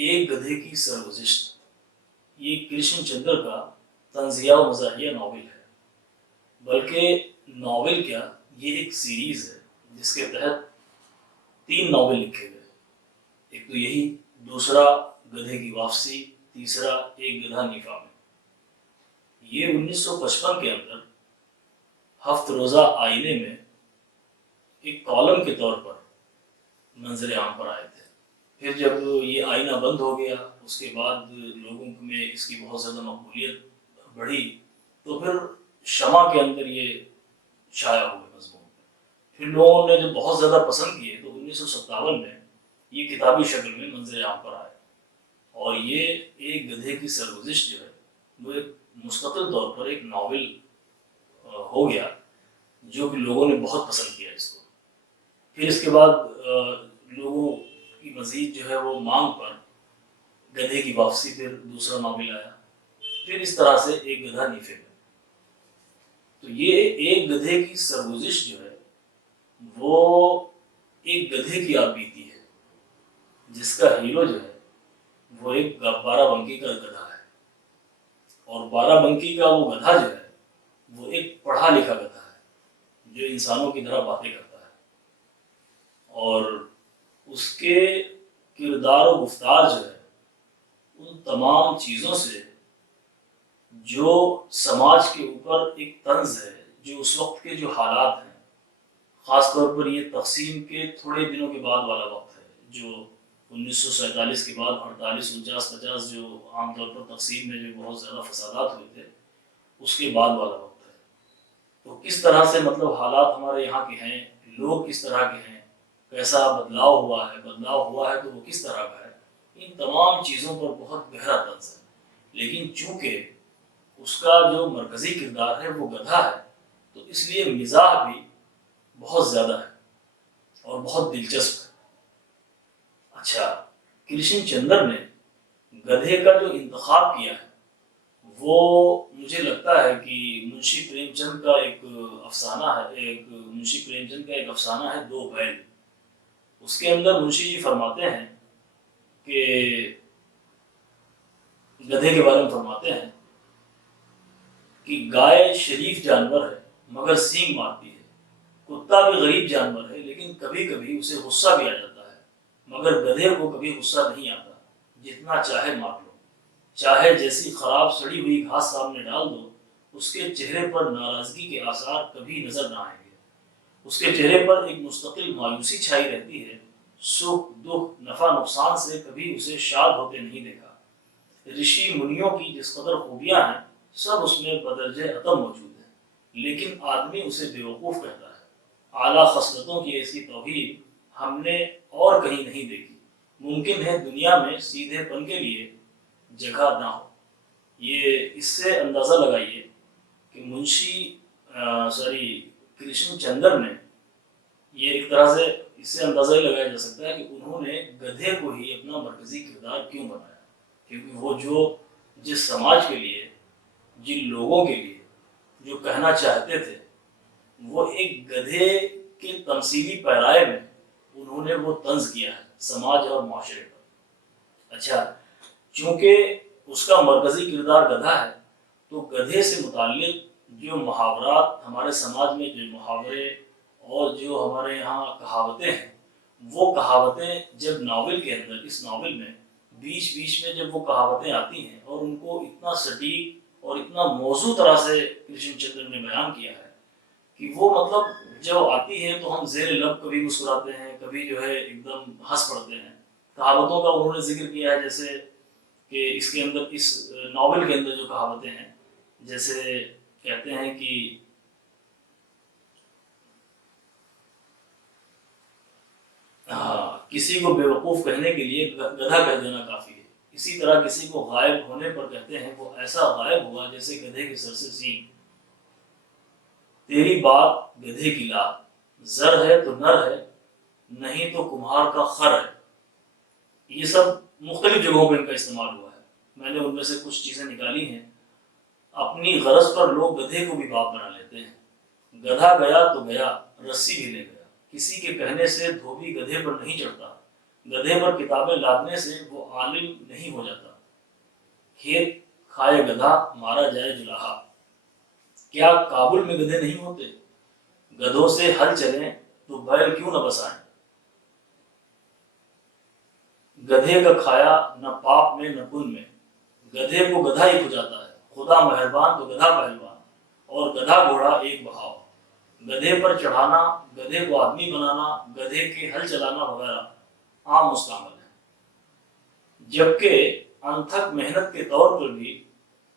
ایک گدھے کی سرگزشت یہ کرشن چندر کا طنزیہ و مزاحیہ ناول ہے، بلکہ ناول کیا یہ ایک سیریز ہے جس کے تحت 3 ناول لکھے گئے۔ ایک تو یہی، دوسرا گدھے کی واپسی، تیسرا ایک گدھا نیفا میں۔ یہ 1955 کے اندر ہفت روزہ آئینے میں ایک کالم کے طور پر منظر عام پر آئے تھے۔ پھر جب یہ آئینہ بند ہو گیا، اس کے بعد لوگوں میں اس کی بہت زیادہ مقبولیت بڑھی، تو پھر شمع کے اندر یہ شائع ہوئے مضمون۔ پھر لوگوں نے جو بہت زیادہ پسند کیے تو 1957 میں یہ کتابی شکل میں منظر عام پر آئے، اور یہ ایک گدھے کی سرگزشت جو ہے وہ ایک مستقل طور پر ایک ناول ہو گیا، جو کہ لوگوں نے بہت پسند کیا اس کو۔ پھر اس کے بعد لوگوں کی مزید جو ہے وہ مانگ پر گدھے کی واپسی پھر دوسرا ناول آیا، پھر اس طرح سے ایک گدھا نیفے میں۔ تو یہ ایک گدھے کی سرگزشت جو ہے وہ ایک گدھے کی آپ بیتی ہے، جس کا ہیرو جو ہے وہ ایک 12 بنکی کا گدھا ہے، اور 12 بنکی کا وہ گدھا جو ہے وہ ایک پڑھا لکھا گدھا ہے جو انسانوں کی طرح باتیں کرتا ہے، اور اس کے کردار و گفتار جو ہے ان تمام چیزوں سے جو سماج کے اوپر ایک طنز ہے، جو اس وقت کے جو حالات ہیں، خاص طور پر یہ تقسیم کے تھوڑے دنوں کے بعد والا وقت ہے، جو 1947 کے بعد 48 49 50 جو عام طور پر تقسیم میں جو بہت زیادہ فسادات ہوئے تھے، اس کے بعد والا وقت ہے۔ تو کس طرح سے مطلب حالات ہمارے یہاں کے ہیں، لوگ کس طرح کے ہیں، کیسا بدلاؤ ہوا ہے تو وہ کس طرح کا ہے، ان تمام چیزوں پر بہت گہرا طنز ہے۔ لیکن چونکہ اس کا جو مرکزی کردار ہے وہ گدھا ہے، تو اس لیے مزاح بھی بہت زیادہ ہے اور بہت دلچسپ ہے۔ اچھا، کرشن چندر نے گدھے کا جو انتخاب کیا ہے وہ مجھے لگتا ہے کہ منشی پریم چند کا ایک افسانہ ہے 2 بیل۔ اس کے اندر منشی جی فرماتے ہیں کہ گدھے کے بارے میں فرماتے ہیں کہ گائے شریف جانور ہے مگر سینگ مارتی ہے، کتا بھی غریب جانور ہے لیکن کبھی کبھی اسے غصہ بھی آ جاتا ہے، مگر گدھے کو کبھی غصہ نہیں آتا، جتنا چاہے مار لو، چاہے جیسی خراب سڑی ہوئی گھاس سامنے ڈال دو، اس کے چہرے پر ناراضگی کے آثار کبھی نظر نہ آئیں گے، اس کے چہرے پر ایک مستقل مایوسی چھائی رہتی ہے، سکھ دکھ نفع نقصان سے کبھی اسے شاد ہوتے نہیں دیکھا۔ رشی منیوں کی جس قدر خوبیاں ہیں سب اس میں بدرجہ عطا موجود ہیں، لیکن آدمی اسے بیوقوف کہتا ہے۔ اعلیٰ خصلتوں کی ایسی توہین ہم نے اور کہیں نہیں دیکھی، ممکن ہے دنیا میں سیدھے پن کے لیے جگہ نہ ہو۔ یہ اس سے اندازہ لگائیے کہ کرشن چندر نے یہ ایک طرح سے اس سے اندازہ ہی لگایا جا سکتا ہے کہ انہوں نے گدھے کو ہی اپنا مرکزی کردار کیوں بنایا، کیونکہ وہ جس سماج کے لیے، جن لوگوں کے لیے جو کہنا چاہتے تھے، وہ ایک گدھے کے تمثیلی پیرائے میں انہوں نے وہ طنز کیا ہے سماج اور معاشرے پر۔ اچھا، چونکہ اس کا مرکزی کردار گدھا ہے تو گدھے سے متعلق جو محاورات ہمارے سماج میں، جو محاورے اور جو ہمارے یہاں کہاوتیں ہیں، وہ کہاوتیں جب ناول کے اندر، اس ناول میں بیچ بیچ میں جب وہ کہاوتیں آتی ہیں اور ان کو اتنا سٹیک اور اتنا موزوں طرح سے کرشن چندر نے بیان کیا ہے کہ وہ مطلب جب آتی ہے تو ہم زیر لب کبھی مسکراتے ہیں، کبھی جو ہے ایک دم ہنس پڑتے ہیں۔ کہاوتوں کا انہوں نے ذکر کیا ہے، جیسے کہ اس کے اندر، اس ناول کے اندر جو کہاوتیں ہیں، جیسے کہتے ہیں کہ کسی کو بیوقوف کہنے کے لیے گدھا کہہ دینا کافی ہے، اسی طرح کسی کو غائب ہونے پر کہتے ہیں وہ ایسا غائب ہوا جیسے گدھے کے سر سے سینگ۔ تیری بات گدھے کی لات، زر ہے تو نر ہے، نہیں تو کمہار کا خر ہے۔ یہ سب مختلف جگہوں پہ ان کا استعمال ہوا ہے، میں نے ان میں سے کچھ چیزیں نکالی ہیں۔ اپنی غرض پر لوگ گدھے کو بھی باپ بنا لیتے ہیں، گدھا گیا تو گیا، رسی بھی لے گیا، کسی کے کہنے سے دھوبی گدھے پر نہیں چڑھتا، گدھے پر کتابیں لادنے سے وہ عالم نہیں ہو جاتا، کھیت کھائے گدھا مارا جائے جلاہا، کیا کابل میں گدھے نہیں ہوتے؟ گدھوں سے ہل چلیں تو بیل کیوں نہ بسائیں، گدھے کا کھایا نہ پاپ میں نہ پن میں، گدھے کو گدھا ہی کھجاتا ہے، خدا مہربان تو گدھا پہلوان، اور گدھا گھوڑا ایک بہاؤ، گدھے پر چڑھانا، گدھے کو آدمی بنانا، گدھے کے ہل چلانا وغیرہ عام مستعمل ہے، جبکہ انتھک محنت کے طور پر بھی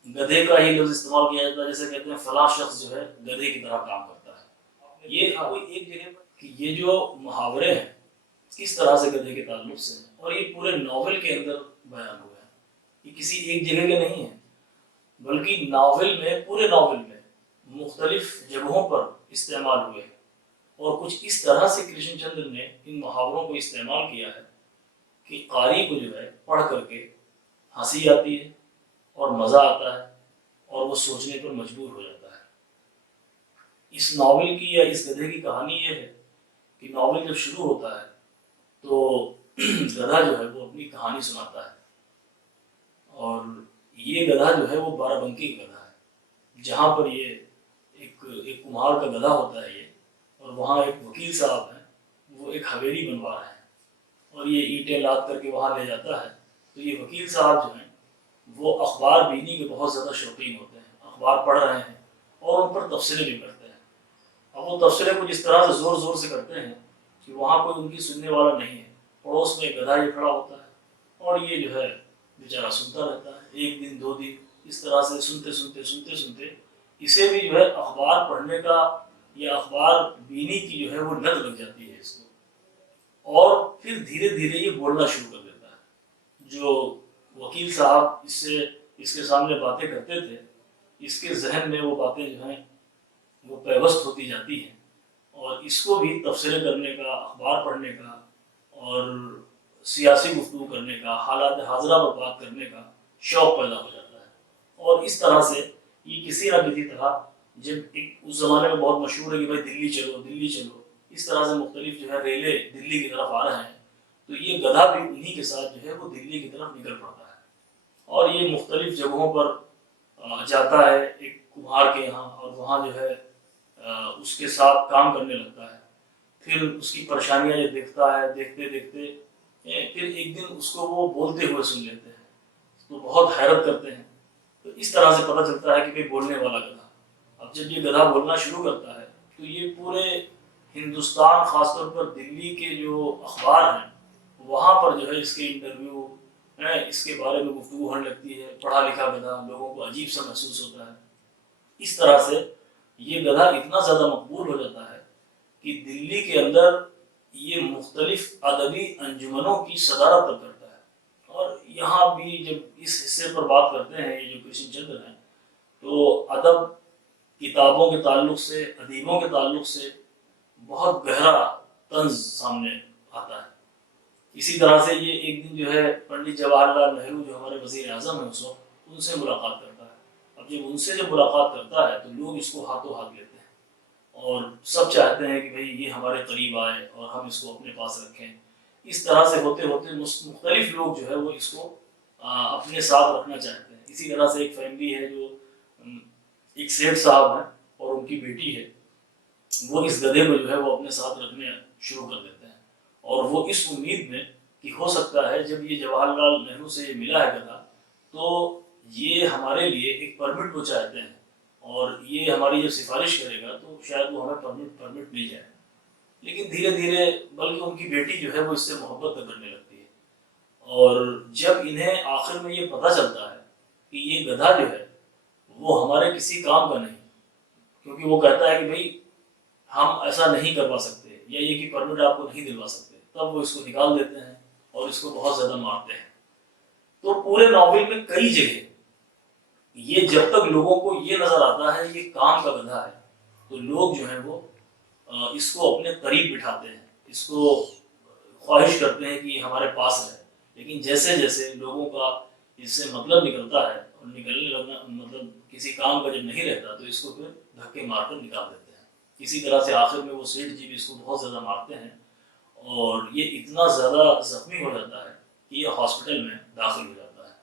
گدھے کا ہی لفظ استعمال کیا جاتا ہے، جیسے کہتے ہیں فلاں شخص جو ہے گدھے کی طرح کام کرتا ہے۔ یہ کوئی ایک جگہ پر کہ یہ جو محاورے ہیں کس طرح سے گدھے کے تعلق سے ہیں، اور یہ پورے ناول کے اندر بیان ہوئے ہیں، یہ کسی ایک جگہ کے نہیں ہیں، بلکہ ناول میں، پورے ناول میں مختلف جگہوں پر استعمال ہوئے ہیں، اور کچھ اس طرح سے کرشن چندر نے ان محاوروں کو استعمال کیا ہے کہ قاری کو جو ہے پڑھ کر کے ہنسی آتی ہے اور مزہ آتا ہے، اور وہ سوچنے پر مجبور ہو جاتا ہے۔ اس ناول کی یا اس گدھے کی کہانی یہ ہے کہ ناول جب شروع ہوتا ہے تو گدھا جو ہے وہ اپنی کہانی سناتا ہے، اور یہ گدھا جو ہے وہ بارہ بنکی کا گدھا ہے، جہاں پر یہ ایک کمہار کا گدھا ہوتا ہے یہ، اور وہاں ایک وکیل صاحب ہیں، وہ ایک حویلی بنوا رہے ہیں، اور یہ اینٹیں لاد کر کے وہاں لے جاتا ہے، تو یہ وکیل صاحب جو ہیں وہ اخبار بینی کے بہت زیادہ شوقین ہوتے ہیں، اخبار پڑھ رہے ہیں اور ان پر تبصرے بھی کرتے ہیں۔ اب وہ تبصرے کچھ اس طرح سے زور زور سے کرتے ہیں کہ وہاں کوئی ان کی سننے والا نہیں ہے، پڑوس میں ایک گدھا یہ کھڑا ہوتا ہے، اور یہ جو ہے بیچارہ سنتا رہتا ہے، ایک دن دو دن اس طرح سے سنتے اسے بھی جو ہے اخبار پڑھنے کا یا اخبار بینی کی جو ہے وہ لت لگ جاتی ہے اس کو، اور پھر دھیرے دھیرے یہ بولنا شروع کر دیتا ہے۔ جو وکیل صاحب اس کے سامنے باتیں کرتے تھے، اس کے ذہن میں وہ باتیں جو ہیں وہ پیوست ہوتی جاتی ہیں، اور اس کو بھی تبصرے کرنے کا، اخبار پڑھنے کا اور سیاسی گفتگو کرنے کا، حالات حاضرہ پر بات کرنے کا شوق پیدا ہو جاتا ہے، اور اس طرح سے یہ کسی نہ کسی طرح، جب اس زمانے میں بہت مشہور ہے کہ بھائی دلی چلو دلی چلو، اس طرح سے مختلف جو ہے ریلیں دلی کی طرف آ رہے ہیں، تو یہ گدھا بھی انہی کے ساتھ جو ہے وہ دلی کی طرف نکل پڑتا ہے، اور یہ مختلف جگہوں پر جاتا ہے ایک کمہار کے یہاں، اور وہاں جو ہے اس کے ساتھ کام کرنے لگتا ہے، پھر اس کی پریشانیاں یہ دیکھتا ہے، دیکھتے دیکھتے پھر ایک دن اس کو وہ بولتے ہوئے سن لیتے ہیں، تو بہت حیرت کرتے ہیں، تو اس طرح سے پتہ چلتا ہے کہ بھئی بولنے والا گدھا۔ اب جب یہ گدھا بولنا شروع کرتا ہے تو یہ پورے ہندوستان، خاص طور پر دلی کے جو اخبار ہیں وہاں پر جو ہے اس کے انٹرویو ہیں، اس کے بارے میں گفتگو ہونے لگتی ہے، پڑھا لکھا گدھا، لوگوں کو عجیب سا محسوس ہوتا ہے۔ اس طرح سے یہ گدھا اتنا زیادہ مقبول ہو جاتا ہے کہ دلی کے اندر یہ مختلف ادبی انجمنوں کی صدارت تک کرتا ہے، اور یہاں بھی جب اس حصے پر بات کرتے ہیں یہ جو کرشن چندر ہیں، تو ادب، کتابوں کے تعلق سے، ادیبوں کے تعلق سے بہت گہرا طنز سامنے آتا ہے۔ اسی طرح سے یہ ایک دن جو ہے پنڈت جواہر لال نہرو جو ہمارے وزیر اعظم ہیں اس وقت، ان سے ملاقات کرتا ہے۔ اب جب ان سے ملاقات کرتا ہے تو لوگ اس کو ہاتھوں ہاتھ لیتے ہیں، اور سب چاہتے ہیں کہ بھئی یہ ہمارے قریب آئے اور ہم اس کو اپنے پاس رکھیں۔ اس طرح سے ہوتے ہوتے مختلف لوگ جو ہے وہ اس کو اپنے ساتھ رکھنا چاہتے ہیں۔ اسی طرح سے ایک فیملی ہے جو ایک سیٹھ صاحب ہیں اور ان کی بیٹی ہے، وہ اس گدھے کو جو ہے وہ اپنے ساتھ رکھنے شروع کر دیتے ہیں، اور وہ اس امید میں کہ ہو سکتا ہے جب یہ جواہر لال نہرو سے یہ ملا ہے گدھا تو یہ ہمارے لیے ایک پرمٹ وہ چاہتے ہیں، اور یہ ہماری جب سفارش کرے گا تو شاید وہ ہمیں پرمٹ مل جائے۔ لیکن دھیرے دھیرے بلکہ ان کی بیٹی جو ہے وہ اس سے محبت کرنے لگتی ہے، اور جب انہیں آخر میں یہ پتہ چلتا ہے کہ یہ گدھا جو ہے وہ ہمارے کسی کام کا نہیں، کیونکہ وہ کہتا ہے کہ بھئی ہم ایسا نہیں کروا سکتے، یا یہ کہ پرمٹ آپ کو نہیں دلوا سکتے، تب وہ اس کو نکال دیتے ہیں اور اس کو بہت زیادہ مارتے ہیں۔ تو پورے ناول میں کئی جگہ یہ جب تک لوگوں کو یہ نظر آتا ہے یہ کام کا گدھا ہے، تو لوگ جو ہیں وہ اس کو اپنے قریب بٹھاتے ہیں، اس کو خواہش کرتے ہیں کہ یہ ہمارے پاس رہے، لیکن جیسے جیسے لوگوں کا اس سے مطلب نکلتا ہے، اور نکلنے لگنا مطلب کسی کام کا جب نہیں رہتا تو اس کو پھر دھکے مار کر نکال دیتے ہیں۔ اسی طرح سے آخر میں وہ سیٹھ جی بھی اس کو بہت زیادہ مارتے ہیں، اور یہ اتنا زیادہ زخمی ہو جاتا ہے کہ یہ ہاسپٹل میں داخل ہو جاتا ہے.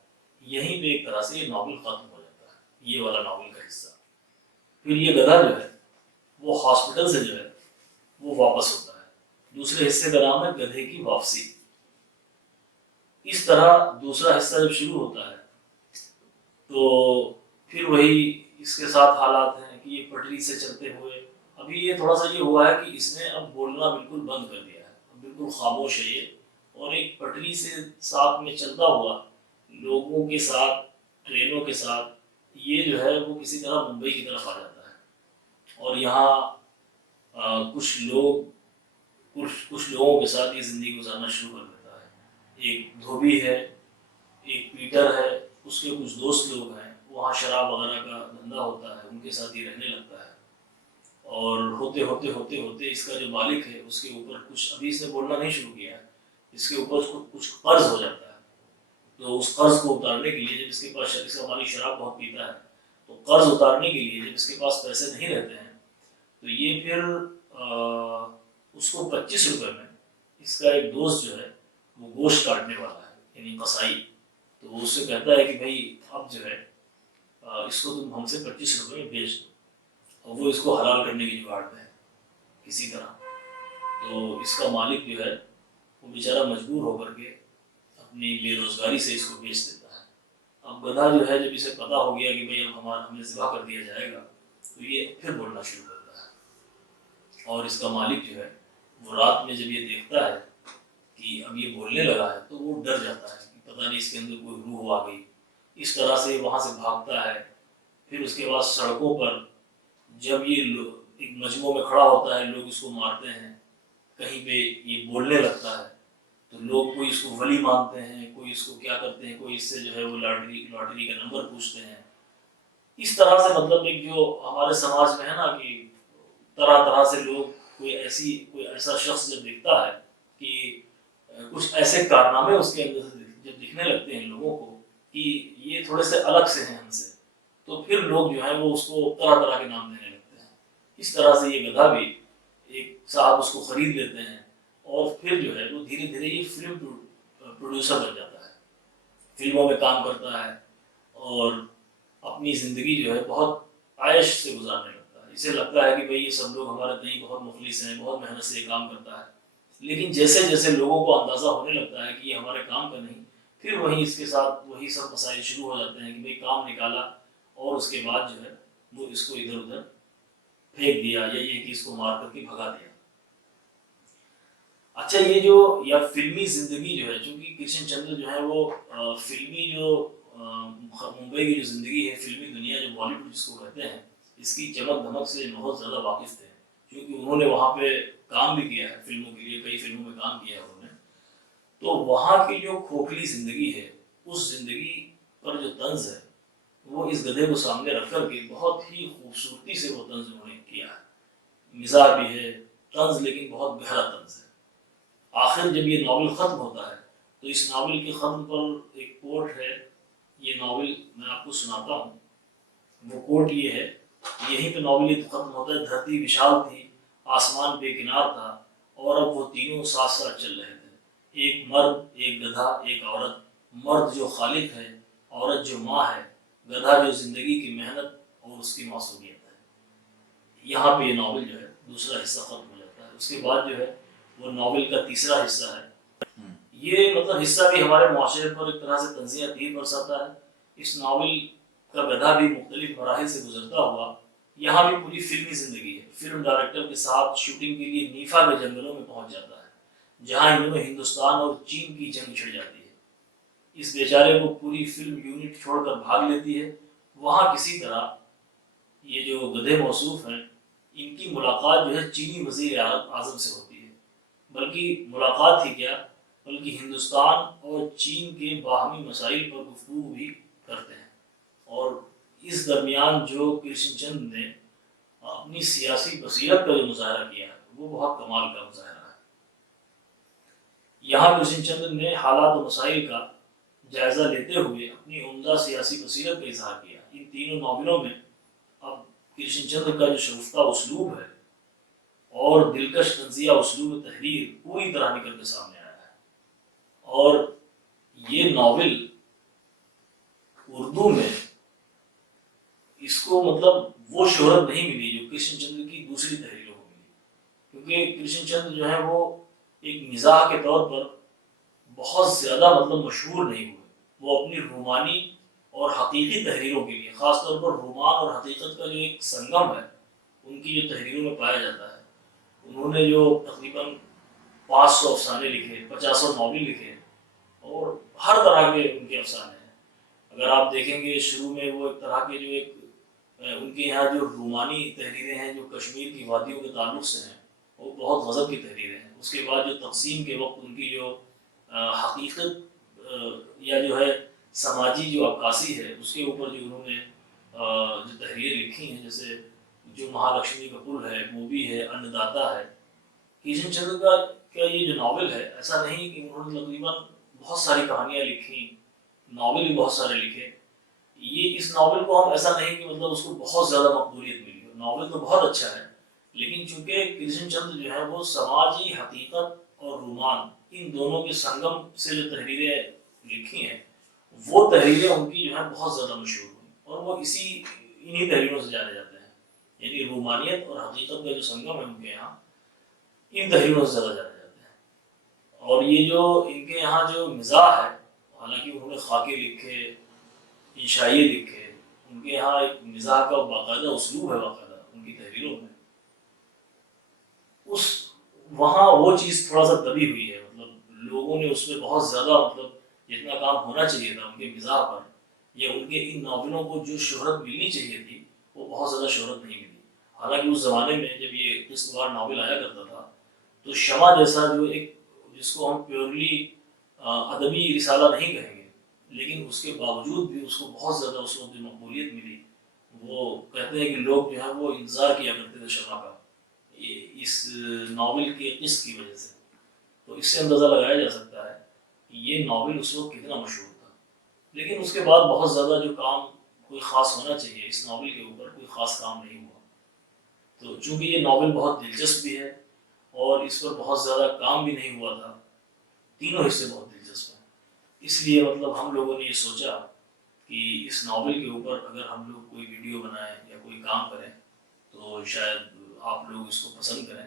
یہیں پہ ایک طرح سے یہ ناول ختم ہو جاتا ہے، یہ والا ناول کا حصہ. پھر یہ گدھا جو ہے وہ ہاسپٹل سے جو ہے وہ واپس ہوتا ہے. دوسرے حصے کا نام ہے گدھے کی واپسی. اس طرح دوسرا حصہ جب شروع ہوتا ہے تو پھر وہی اس کے ساتھ حالات ہیں کہ یہ پٹری سے چلتے ہوئے، ابھی یہ تھوڑا سا یہ ہوا ہے کہ اس نے اب بولنا بالکل بند کر دیا ہے، بالکل خاموش ہے یہ، اور ایک پٹری سے ساتھ میں چلتا ہوا لوگوں کے ساتھ، ٹرینوں کے ساتھ، یہ جو ہے وہ کسی طرح ممبئی کی طرف آ جاتا ہے. اور یہاں کچھ لوگوں کے ساتھ یہ زندگی گزارنا شروع کر دیتا ہے. ایک دھوبی ہے، ایک پیٹر ہے، اس کے کچھ دوست لوگ ہیں، وہاں شراب وغیرہ کا دھندا ہوتا ہے، ان کے ساتھ یہ رہنے لگتا ہے. اور ہوتے ہوتے ہوتے ہوتے اس کا جو مالک ہے اس کے اوپر کچھ، ابھی اس نے بولنا نہیں شروع کیا ہے، اس کے اوپر کچھ قرض ہو جاتا ہے. تو اس قرض کو اتارنے کے لیے جب اس کے پاس، اس کا مالک شراب بہت پیتا ہے، تو قرض اتارنے کے لیے جب اس کے پاس پیسے نہیں رہتے ہیں تو یہ پھر اس کو 25 روپے میں اس کا ایک دوست جو ہے وہ گوشت کاٹنے والا ہے، یعنی قصائی، تو وہ اس سے کہتا ہے کہ بھائی اب جو ہے اس کو تم ہم سے 25 روپے میں بیچ دو. اور وہ اس کو حلال کرنے کی جگاڑ میں ہے کسی طرح. تو اس کا مالک جو ہے وہ بیچارہ مجبور ہو کر کے اپنی بے روزگاری سے اس کو بیچ دیتا ہے. اب گدھا جو ہے جب اسے پتا ہو گیا کہ بھائی اب ہمیں ذبح کر دیا جائے گا تو یہ پھر بولنا شروع کرتا ہے. اور اس کا مالک جو ہے وہ رات میں جب یہ دیکھتا ہے کہ اب یہ بولنے لگا ہے تو وہ ڈر جاتا ہے کہ پتہ نہیں اس کے اندر کوئی روح آ گئی. اس طرح سے وہاں سے بھاگتا ہے. پھر اس کے بعد سڑکوں پر جب یہ ایک مجموعوں میں کھڑا ہوتا ہے، لوگ اس کو مارتے ہیں، کہیں پہ یہ بولنے لگتا ہے تو لوگ کوئی اس کو ولی مانتے ہیں، کوئی اس کو کیا کرتے ہیں، کوئی اس سے جو ہے وہ لاٹری کا نمبر پوچھتے ہیں. اس طرح سے مطلب ایک جو ہمارے سماج میں ہے نا کہ طرح طرح سے لوگ، کوئی ایسا شخص جب دکھتا ہے کہ کچھ ایسے کارنامے اس کے اندر سے جب دکھنے لگتے ہیں لوگوں کو کہ یہ تھوڑے سے الگ سے ہیں ہم سے، تو پھر لوگ جو ہیں وہ اس کو طرح طرح کے نام دینے لگتے ہیں. اس طرح سے یہ گدھا بھی ایک صاحب اس کو خرید لیتے ہیں اور پھر جو ہے وہ دھیرے دھیرے یہ فلم پروڈیوسر بن جاتا ہے، فلموں میں کام کرتا ہے اور اپنی زندگی جو ہے بہت عائش سے گزارنے لگتا ہے. اسے لگتا ہے کہ بھئی یہ سب لوگ ہمارے تئیں بہت مخلص ہیں، بہت محنت سے یہ کام کرتا ہے. لیکن جیسے جیسے لوگوں کو اندازہ ہونے لگتا ہے کہ یہ ہمارے کام کا نہیں، پھر وہیں اس کے ساتھ وہی سب مسائل شروع ہو جاتے ہیں کہ بھئی کام نکالا اور اس کے بعد جو ہے وہ اس کو ادھر ادھر پھینک دیا یا یہ کہ اس کو مار کر کے بھگا دیا. اچھا، یہ جو یا فلمی زندگی جو ہے، چونکہ کرشن چندر جو ہے وہ فلمی جو ممبئی کی جو زندگی ہے، فلمی دنیا جو بالی ووڈ جس کو کہتے ہیں، اس کی چمک دھمک سے بہت زیادہ واقف تھے، کیونکہ انہوں نے وہاں پہ کام بھی کیا ہے فلموں کے لیے، کئی فلموں میں کام کیا ہے انہوں نے. تو وہاں کی جو کھوکھلی زندگی ہے، اس زندگی پر جو طنز ہے وہ اس گدھے کو سامنے رکھ کر کے بہت ہی خوبصورتی سے وہ طنز انہوں نے کیا ہے. مزاح بھی ہے، طنز لیکن بہت گہرا طنز ہے. آخر جب یہ ناول ختم ہوتا ہے تو اس ناول کے ختم پر ایک کوٹ ہے، یہ ناول میں آپ کو سناتا ہوں. وہ کوٹ یہ ہے، یہیں پہ ناول یہ ختم ہوتا ہے: دھرتی وشال تھی، آسمان بے کنار تھا، اور اب وہ تینوں ساتھ ساتھ چل رہے تھے. ایک مرد، ایک گدھا، ایک عورت. مرد جو خالق ہے، عورت جو ماں ہے، گدھا جو زندگی کی محنت اور اس کی معصومیت ہے. یہاں پہ یہ ناول جو ہے دوسرا حصہ ختم ہو جاتا ہے. اس کے بعد جو ہے وہ ناول کا تیسرا حصہ ہے. یہ مطلب حصہ بھی ہمارے معاشرے پر ایک طرح سے تنزیہ تیر برساتا ہے. اس ناول کا گدھا بھی مختلف مراحل سے گزرتا ہوا یہاں بھی پوری فلمی زندگی ہے. فلم ڈائریکٹر کے ساتھ شوٹنگ کے لیے نیفا کے جنگلوں میں پہنچ جاتا ہے، جہاں انہوں نے ہندوستان اور چین کی جنگ چھڑ جاتی ہے. اس بیچارے کو پوری فلم یونٹ چھوڑ کر بھاگ لیتی ہے. وہاں کسی طرح یہ جو گدھے موصوف ہیں، ان کی ملاقات جو ہے چینی وزیر اعظم سے ہوتی ہے. بلکہ ملاقات ہی کیا، بلکہ ہندوستان اور چین کے باہمی مسائل پر گفتگو بھی کرتے ہیں. اور اس درمیان جو کرشن چندر نے اپنی سیاسی بصیرت کا جو مظاہرہ کیا ہے وہ بہت کمال کا مظاہرہ ہے. یہاں کرشن چندر نے حالات و مسائل کا جائزہ لیتے ہوئے اپنی عمدہ سیاسی بصیرت کا اظہار کیا. ان تینوں ناولوں میں اب کرشن چندر کا جو شگفتہ اسلوب ہے اور دلکش طنزیہ اسلوب تحریر پوری طرح نکل کے سامنے آیا ہے. اور یہ ناول اردو میں اس کو مطلب وہ شہرت نہیں ملی جو کرشن چندر کی دوسری تحریروں کو ملی، کیونکہ کرشن چندر جو ہے وہ ایک مزاح کے طور پر بہت زیادہ مطلب مشہور نہیں ہوئے. وہ اپنی رومانی اور حقیقی تحریروں کے لیے، خاص طور پر رومان اور حقیقت کا جو ایک سنگم ہے ان کی جو تحریروں میں پایا جاتا ہے، انہوں نے جو تقریباً 500 افسانے لکھے، 50 ناول لکھے، اور ہر طرح کے ان کے افسانے ہیں. اگر آپ دیکھیں گے شروع میں وہ ایک طرح کے جو ایک ان کے یہاں جو رومانی تحریریں ہیں جو کشمیر کی وادیوں کے تعلق سے ہیں وہ بہت غضب کی تحریریں ہیں. اس کے بعد جو تقسیم کے وقت ان کی جو حقیقت یا جو ہے سماجی جو عکاسی ہے اس کے اوپر جو انہوں نے جو تحریریں لکھی ہیں، جیسے جو مہالکشمی کا پل ہے، موبی ہے، انّداتا ہے. کرشن چندر کا یہ جو ناول ہے، ایسا نہیں کہ انہوں نے تقریباً بہت ساری کہانیاں لکھی، ناول بھی بہت سارے لکھے. یہ اس ناول کو ہم ایسا نہیں کہ مطلب اس کو بہت زیادہ مقبولیت ملی ہو، ناول تو بہت اچھا ہے، لیکن چونکہ کرشن چندر جو ہے وہ سماجی حقیقت اور رومان ان دونوں کے سنگم سے جو تحریریں لکھی ہیں، وہ تحریریں ان کی جو ہیں بہت زیادہ مشہور ہوئی، اور وہ انہی تحریروں سے جانے جاتے ہیں. یعنی رومانیت اور حقیقت کا جو سنگم ہے ان کے یہاں، ان تحریروں سے زیادہ جانے جاتے ہیں. اور یہ جو ان کے یہاں جو مزاح ہے، حالانکہ انہوں نے خاکے لکھے، انشائیے لکھے، ان کے یہاں ایک مزاح کا باقاعدہ اسلوب ہے باقاعدہ ان کی تحریروں میں. اس وہاں وہ چیز تھوڑا سا دبی ہوئی ہے، مطلب لوگوں نے اس میں بہت زیادہ مطلب جتنا کام ہونا چاہیے تھا ان کے مزاح پر یا ان کے ان ناولوں کو جو شہرت ملنی چاہیے تھی وہ بہت زیادہ شہرت نہیں ملی. حالانکہ اس زمانے میں جب یہ قسط وار ناول آیا کرتا تھا تو شمع جیسا جو ایک، جس کو ہم پیورلی ادبی رسالہ نہیں کہیں گے، لیکن اس کے باوجود بھی اس کو بہت زیادہ اس وقت جو مقبولیت ملی. وہ کہتے ہیں کہ لوگ جو ہے وہ انتظار کیا کرتے تھے شمع کا اس ناول کے قسط کی وجہ سے. تو اس سے اندازہ لگایا جا سکتا ہے کہ یہ ناول اس وقت کتنا مشہور تھا. لیکن اس کے بعد بہت زیادہ جو کام کوئی خاص ہونا چاہیے اس ناول کے اوپر کوئی خاص کام نہیں ہوا. تو چونکہ یہ ناول بہت دلچسپ بھی ہے اور اس پر بہت زیادہ کام بھی نہیں ہوا تھا، تینوں حصے بہت دلچسپ ہیں، اس لیے مطلب ہم لوگوں نے یہ سوچا کہ اس ناول کے اوپر اگر ہم لوگ کوئی ویڈیو بنائیں یا کوئی کام کریں تو شاید آپ لوگ اس کو پسند کریں.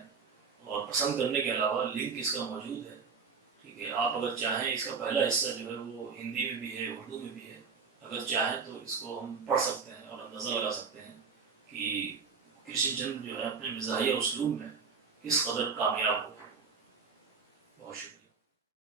اور پسند کرنے کے علاوہ لنک اس کا موجود ہے، ٹھیک ہے. آپ اگر چاہیں اس کا پہلا حصہ جو ہے وہ ہندی میں بھی ہے، اردو میں بھی ہے. اگر چاہیں تو اس کو ہم پڑھ سکتے ہیں اور اندازہ لگا سکتے ہیں کہ کرشن چندر جو ہے اپنے مزاحیہ اسلوب میں کس قدر کامیاب ہو.